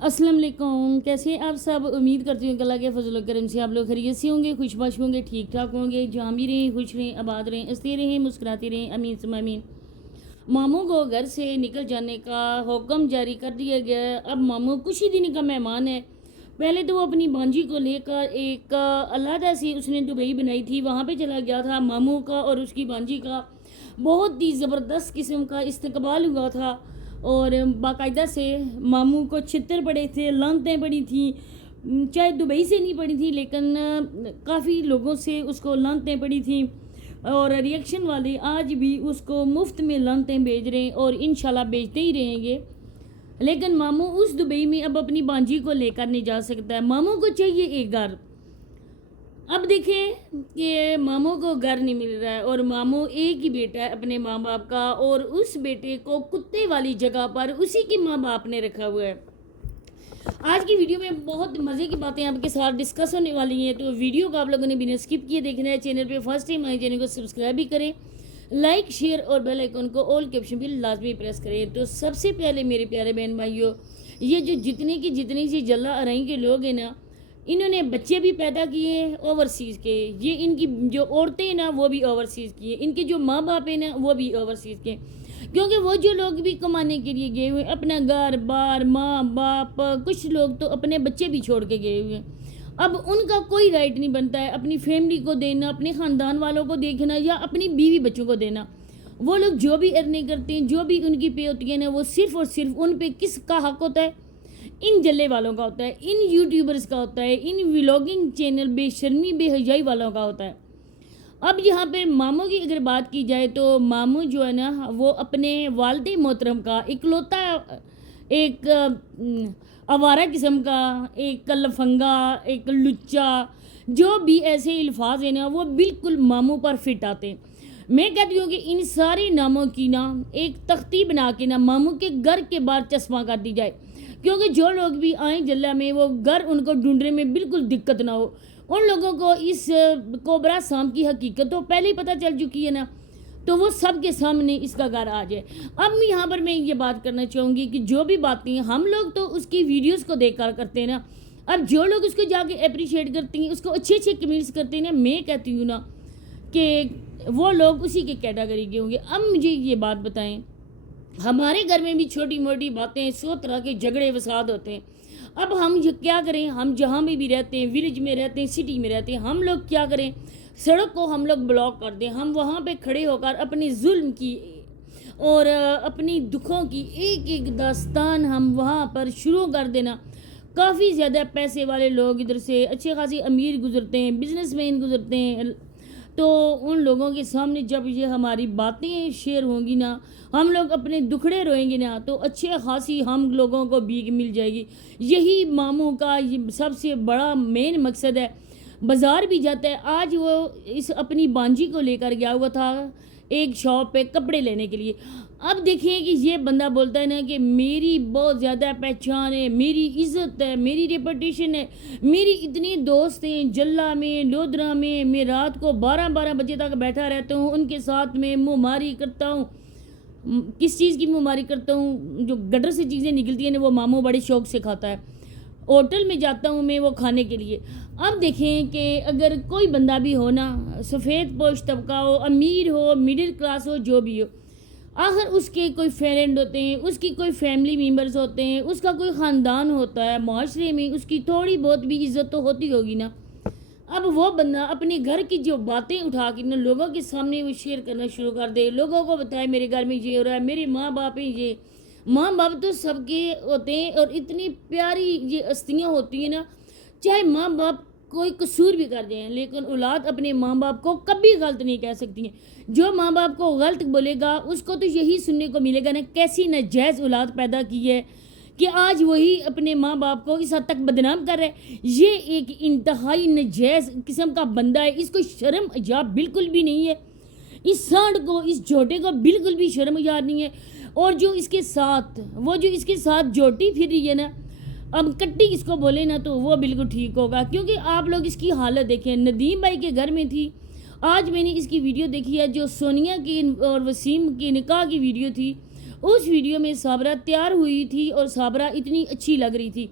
अस्सलाम वालेकुम। कैसे हैं आप सब? उम्मीद करती हूँ कि अल्लाह के फजल व करम से आप लोग खैरियत से होंगे, खुशबाश होंगे, ठीक ठाक होंगे। जहाँ भी रहें खुश रहें, आबाद रहें, हंसते रहें, मुस्कुराते रहें। अमीन सुम्मा अमीन। मामू को घर से निकल जाने का हुक्म जारी कर दिया गया है। अब मामू कुछ ही दिन का मेहमान है। पहले तो वो अपनी भांजी को लेकर एक अलहदा से उसने दुबई बनाई थी, वहाँ पे चला गया था। मामू का और उसकी भांजी का बहुत ही ज़बरदस्त किस्म का इस्तकबाल हुआ था और बाकायदा से मामू को छितर पड़े थे, लानतें पड़ी थी। चाहे दुबई से नहीं पड़ी थी लेकिन काफ़ी लोगों से उसको लानतें पड़ी थी और रिएक्शन वाले आज भी उसको मुफ्त में लानतें भेज रहे हैं और इंशाल्लाह भेजते ही रहेंगे। लेकिन मामू उस दुबई में अब अपनी भांजी को लेकर नहीं जा सकता है। मामू को चाहिए एक घर। अब देखें कि मामू को घर नहीं मिल रहा है और मामू एक ही बेटा है अपने माँ बाप का और उस बेटे को कुत्ते वाली जगह पर उसी के माँ बाप ने रखा हुआ है। आज की वीडियो में बहुत मज़े की बातें आपके साथ डिस्कस होने वाली हैं, तो वीडियो को आप लोगों ने बिना स्किप किए देखना है। चैनल पे फर्स्ट टाइम आए चैनल को सब्सक्राइब भी करें, लाइक शेयर और बेल आइकन को ऑल के ऑप्शन भी लाजमी प्रेस करें। तो सबसे पहले मेरे प्यारे बहन भाइयों, ये जो जितनी सी जल्ला अराई के लोग हैं ना, इन्होंने बच्चे भी पैदा किए ओवरसीज़ के। ये इनकी जो औरतें हैं ना वो भी ओवरसीज़ की है, इनके जो माँ बाप हैं ना वो भी ओवरसीज़ के। क्योंकि वो जो लोग भी कमाने के लिए गए हुए, अपना घर बार माँ बाप, कुछ लोग तो अपने बच्चे भी छोड़ के गए हुए हैं। अब उनका कोई राइट नहीं बनता है अपनी फैमिली को देना, अपने ख़ानदान वालों को देखना या अपनी बीवी बच्चों को देना। वो लोग जो भी अर्निंग करते हैं, जो भी उनकी पे होती है ना, वो सिर्फ़ और सिर्फ उन पे किसका हक होता है? इन जल्ले वालों का होता है, इन यूट्यूबर्स का होता है, इन व्लॉगिंग चैनल बेशर्मी बेहयाई वालों का होता है। अब यहाँ पे मामू की अगर बात की जाए तो मामू जो है ना वो अपने वालिद मोहतरम का इकलौता एक आवारा किस्म का एक लफंगा, एक लुच्चा, जो भी ऐसे अल्फाज हैं ना वो बिल्कुल मामू पर फिट आते हैं। मैं कहती हूँ कि इन सारे नामों की ना एक तख्ती बना के ना मामू के घर के बाहर चश्मा कर दी जाए, क्योंकि जो लोग भी आए जल्ला में वो घर उनको ढूंढने में बिल्कुल दिक्कत ना हो। उन लोगों को इस कोबरा सांप की हकीकत तो पहले ही पता चल चुकी है ना, तो वो सब के सामने इसका घर आ जाए। अब यहाँ पर मैं ये बात करना चाहूँगी कि जो भी बातें हम लोग तो उसकी वीडियोस को देख कर करते हैं ना, अब जो लोग उसको जाके अप्रिशिएट करते हैं, उसको अच्छे अच्छे कमेंट्स करते हैं ना, मैं कहती हूँ ना कि वो लोग उसी के कैटेगरी के होंगे। अब मुझे ये बात बताएं, हमारे घर में भी छोटी मोटी बातें 100 तरह के झगड़े फसाद होते हैं। अब हम ये क्या करें? हम जहाँ में भी रहते हैं, विलेज में रहते हैं, सिटी में रहते हैं, हम लोग क्या करें? सड़क को हम लोग ब्लॉक कर दें। हम वहाँ पे खड़े होकर अपनी जुल्म की और अपनी दुखों की एक एक दास्तान हम वहाँ पर शुरू कर देना। काफ़ी ज़्यादा पैसे वाले लोग इधर से अच्छे खासी अमीर गुजरते हैं, बिजनेसमैन गुजरते हैं, तो उन लोगों के सामने जब ये हमारी बातें शेयर होंगी ना, हम लोग अपने दुखड़े रोएंगे ना, तो अच्छे खासी हम लोगों को भीख मिल जाएगी। यही मामू का ये सबसे बड़ा मेन मकसद है। बाज़ार भी जाता है। आज वो इस अपनी बांजी को लेकर गया हुआ था एक शॉप पे कपड़े लेने के लिए। अब देखिए कि ये बंदा बोलता है ना कि मेरी बहुत ज़्यादा पहचान है, मेरी इज़्ज़त है, मेरी रेपुटेशन है, मेरी इतने दोस्त हैं जल्ला में, लोधरा में, मैं रात को 12-12 बजे तक बैठा रहता हूँ, उनके साथ में मुँहमारी करता हूँ। किस चीज़ की मुँहमारी करता हूँ? जो गटर से चीज़ें निकलती हैं ना वो मामू बड़े शौक़ से खाता है। होटल में जाता हूँ मैं वो खाने के लिए। अब देखें कि अगर कोई बंदा भी हो ना, सफ़ेद पोश तबका हो, अमीर हो, मिडिल क्लास हो, जो भी हो, आखिर उसके कोई फ्रेंड होते हैं, उसकी कोई फैमिली मेम्बर्स होते हैं, उसका कोई ख़ानदान होता है, माशरे में उसकी थोड़ी बहुत भी इज़्ज़त तो होती होगी ना। अब वो बंदा अपने घर की जो बातें उठा के ना लोगों के सामने वो शेयर करना शुरू कर दे, लोगों को बताए मेरे घर में ये हो रहा है, मेरे माँ बाप हैं ये। माँ बाप तो सबके होते हैं और इतनी प्यारी ये हस्तियाँ होती हैं ना, चाहे माँ बाप कोई कसूर भी कर दें लेकिन औलाद अपने माँ बाप को कभी गलत नहीं कह सकती है। जो माँ बाप को गलत बोलेगा उसको तो यही सुनने को मिलेगा ना, कैसी नाजायज़ औलाद पैदा की है कि आज वही अपने माँ बाप को इस हद तक बदनाम कर रहा है। ये एक इंतहाई नाजायज़ किस्म का बंदा है, इसको शर्म या बिल्कुल भी नहीं है। इस सांड को, इस झोटे को बिल्कुल भी शर्म याद नहीं है। और जो इसके साथ जोटी फिर रही है ना, अब कट्टी इसको बोले ना तो वो बिल्कुल ठीक होगा, क्योंकि आप लोग इसकी हालत देखें। नदीम भाई के घर में थी, आज मैंने इसकी वीडियो देखी है जो सोनिया की और वसीम की निकाह की वीडियो थी, اس ویڈیو میں صابرہ تیار ہوئی تھی اور صابرہ اتنی اچھی لگ رہی تھی.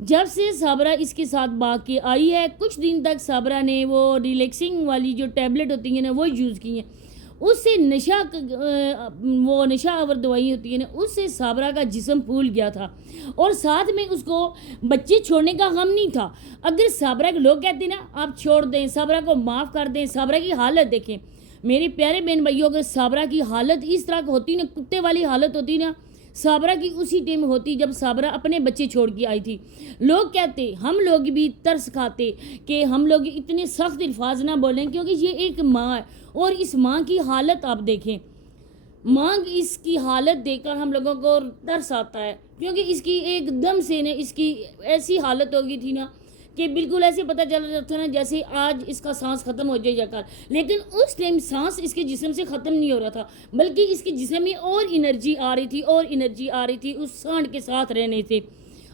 جب سے صابرہ اس کے ساتھ بھاگ کے آئی ہے کچھ دن تک صابرہ نے وہ ریلیکسنگ والی جو ٹیبلٹ ہوتی ہیں نا وہ یوز کی ہیں. اس سے وہ نشہ آور دوائی ہوتی ہے نا اس سے صابرہ کا جسم پھول گیا تھا اور ساتھ میں اس کو بچے چھوڑنے کا غم نہیں تھا. اگر صابرہ کے لوگ کہتے ہیں نا آپ چھوڑ دیں, صابرہ کو معاف کر دیں, صابرہ کی حالت دیکھیں. میرے پیارے بہن بھائیوں, اگر صابرہ کی حالت اس طرح ہوتی نا, کتے والی حالت ہوتی نا, صابرہ کی اسی ٹائم ہوتی جب صابرہ اپنے بچے چھوڑ کے آئی تھی. لوگ کہتے, ہم لوگ بھی ترس کھاتے کہ ہم لوگ اتنے سخت الفاظ نہ بولیں کیونکہ یہ ایک ماں ہے اور اس ماں کی حالت آپ دیکھیں. ماں اس کی حالت دیکھ کر ہم لوگوں کو ترس آتا ہے کیونکہ اس کی ایک دم سے نا اس کی ایسی حالت ہو گئی تھی نا کہ بالکل ایسے پتہ چل رہا تھا نا جیسے آج اس کا سانس ختم ہو جائے یا کل. لیکن اس ٹائم سانس اس کے جسم سے ختم نہیں ہو رہا تھا بلکہ اس کے جسم میں اور انرجی آ رہی تھی اس سانڈ کے ساتھ رہنے سے.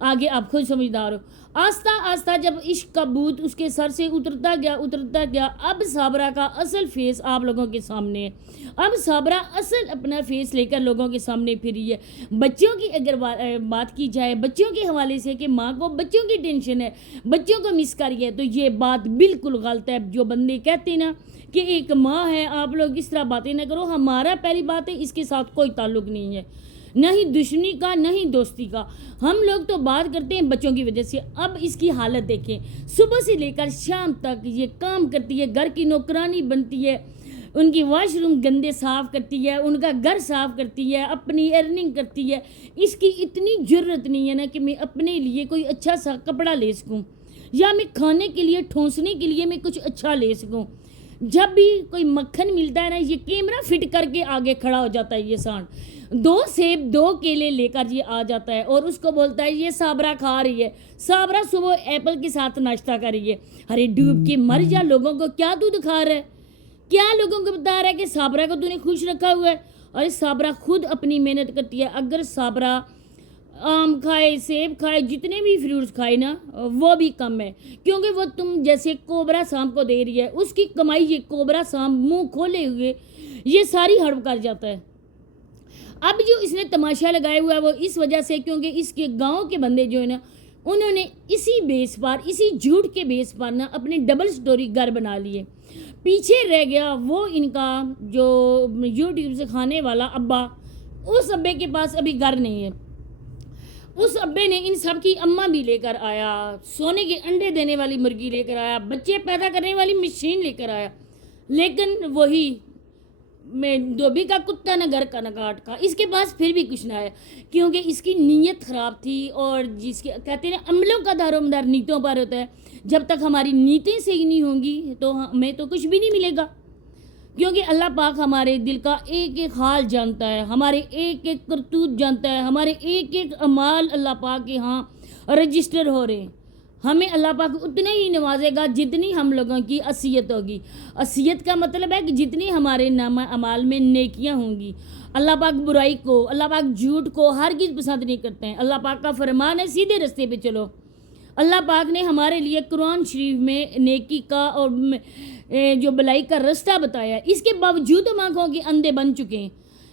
آگے آپ خود سمجھدار ہو. آہستہ آہستہ جب عشق کا بھوت اس کے سر سے اترتا گیا اب صابرہ کا اصل فیس آپ لوگوں کے سامنے ہے. اب صابرہ اصل اپنا فیس لے کر لوگوں کے سامنے پھری ہے. بچوں کی اگر بات کی جائے بچوں کے حوالے سے کہ ماں کو بچوں کی ٹینشن ہے, بچوں کو مس کر ہے, تو یہ بات بالکل غلط ہے. جو بندے کہتے ہیں نا کہ ایک ماں ہے آپ لوگ اس طرح باتیں نہ کرو, ہمارا پہلی بات ہے اس کے ساتھ کوئی تعلق نہیں ہے, نہ ہی دشمنی کا نہ ہی دوستی کا. ہم لوگ تو بات کرتے ہیں بچوں کی وجہ سے. اب اس کی حالت دیکھیں, صبح سے لے کر شام تک یہ کام کرتی ہے, گھر کی نوکرانی بنتی ہے, ان کی واش روم گندے صاف کرتی ہے, ان کا گھر صاف کرتی ہے, اپنی ارننگ کرتی ہے. اس کی اتنی جرت نہیں ہے نا کہ میں اپنے لیے کوئی اچھا سا کپڑا لے سکوں یا میں کھانے کے لیے ٹھونسنے کے لیے میں کچھ اچھا لے سکوں. جب بھی کوئی مکھن ملتا ہے نا یہ کیمرہ فٹ کر کے آگے کھڑا ہو جاتا ہے. یہ سانڈ 2 سیب 2 کیلے لے کر یہ آ جاتا ہے اور اس کو بولتا ہے یہ صابرہ کھا رہی ہے. صابرہ صبح ایپل کے ساتھ ناشتہ کر رہی ہے. ارے ڈوب کے مر جا, لوگوں کو کیا تو دکھا رہا ہے, کیا لوگوں کو بتا رہا ہے کہ صابرہ کو تو نے خوش رکھا ہوا ہے. اور صابرہ خود اپنی محنت کرتی ہے. اگر صابرہ آم کھائے, سیب کھائے, جتنے بھی فروٹس کھائے نا وہ بھی کم ہے کیونکہ وہ تم جیسے کوبرا سانپ کو دے رہی ہے. اس کی کمائی یہ کوبرا سانپ منہ کھولے ہوئے یہ ساری ہڑپ کر جاتا ہے. اب جو اس نے تماشا لگایا ہوا ہے وہ اس وجہ سے کیونکہ اس کے گاؤں کے بندے جو ہے نا انہوں نے اسی بیس پر, اسی جھوٹ کے بیس پر نا اپنے ڈبل سٹوری گھر بنا لیے. پیچھے رہ گیا وہ ان کا جو یوٹیوب سے کھانے والا ابا. اس ابے کے پاس ابھی گھر نہیں ہے. اس ابے نے ان سب کی اماں بھی لے کر آیا, سونے کے انڈے دینے والی مرغی لے کر آیا, بچے پیدا کرنے والی مشین لے کر آیا. لیکن وہی میں دھوبی کا کتا نہ گھر کا نہ گاٹ کا, اس کے پاس پھر بھی کچھ نہ آیا کیونکہ اس کی نیت خراب تھی. اور جس کے کہتے ہیں عملوں کا دار و مدار نیتوں پر ہوتا ہے. جب تک ہماری نیتیں صحیح نہیں ہوں گی تو ہمیں تو کچھ بھی نہیں ملے گا کیونکہ اللہ پاک ہمارے دل کا ایک ایک حال جانتا ہے, ہمارے ایک ایک کرتوت جانتا ہے, ہمارے ایک ایک اعمال اللہ پاک کے ہاں رجسٹر ہو رہے ہیں. ہمیں اللہ پاک اتنے ہی نوازے گا جتنی ہم لوگوں کی عصیت ہوگی. عصیت کا مطلب ہے کہ جتنی ہمارے نامہ اعمال میں نیکیاں ہوں گی. اللہ پاک برائی کو, اللہ پاک جھوٹ کو ہرگز پسند نہیں کرتے ہیں. اللہ پاک کا فرمان ہے سیدھے رستے پہ چلو. اللہ پاک نے ہمارے لیے قرآن شریف میں نیکی کا اور جو بلائی کا رستہ بتایا ہے. اس کے باوجود ہم آنکھوں کے اندھے بن چکے ہیں.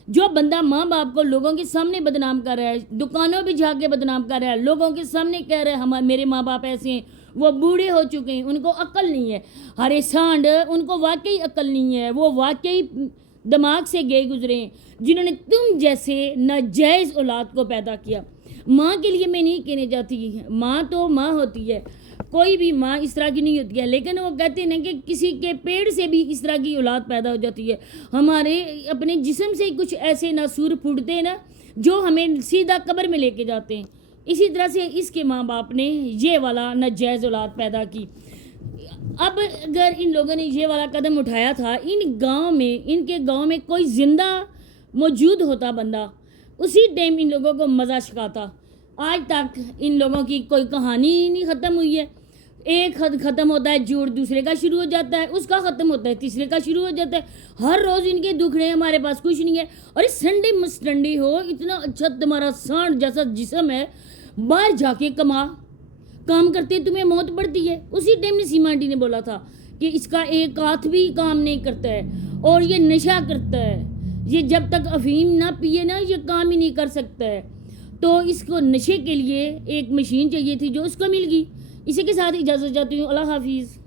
جو بندہ ماں باپ کو لوگوں کے سامنے بدنام کر رہا ہے, دکانوں پہ جا کے بدنام کر رہا ہے, لوگوں کے سامنے کہہ رہا ہے میرے ماں باپ ایسے ہیں, وہ بوڑھے ہو چکے ہیں, ان کو عقل نہیں ہے. ہرے سانڈ ان کو واقعی عقل نہیں ہے, وہ واقعی دماغ سے گئے گزرے ہیں جنہوں نے تم جیسے ناجائز اولاد کو پیدا کیا. ماں کے لیے میں نہیں کہنے جاتی, ماں تو ماں ہوتی ہے, کوئی بھی ماں اس طرح کی نہیں ہوتی ہے, لیکن وہ کہتے ہیں کہ کسی کے پیڑ سے بھی اس طرح کی اولاد پیدا ہو جاتی ہے. ہمارے اپنے جسم سے کچھ ایسے ناسور پھوٹتے ہیں نا جو ہمیں سیدھا قبر میں لے کے جاتے ہیں. اسی طرح سے اس کے ماں باپ نے یہ والا ناجائز اولاد پیدا کی. اب اگر ان لوگوں نے یہ والا قدم اٹھایا تھا, ان کے گاؤں میں کوئی زندہ موجود ہوتا بندہ, اسی ٹائم ان لوگوں کو مزہ سکھاتا. آج تک ان لوگوں کی کوئی کہانی نہیں ختم ہوئی ہے. ایک ختم ہوتا ہے جھوٹ, دوسرے کا شروع ہو جاتا ہے, اس کا ختم ہوتا ہے, تیسرے کا شروع ہو جاتا ہے. ہر روز ان کے دکھڑے, ہمارے پاس کچھ نہیں ہے. اور سنڈے مسٹنڈے ہو, اتنا اچھا تمہارا سانڈ جیسا جسم ہے, باہر جا کے کام کرتے تمہیں موت پڑتی ہے. اسی ٹائم نسیمہ آنٹی نے بولا تھا کہ اس کا ایک ہاتھ بھی کام نہیں کرتا ہے اور یہ نشہ کرتا ہے. یہ جب تک افیم نہ پیے نا یہ کام ہی نہیں کر سکتا ہے. تو اس کو نشے کے لیے ایک مشین چاہیے تھی جو اس کو مل گئی. اسی کے ساتھ اجازت چاہتی ہوں. اللہ حافظ.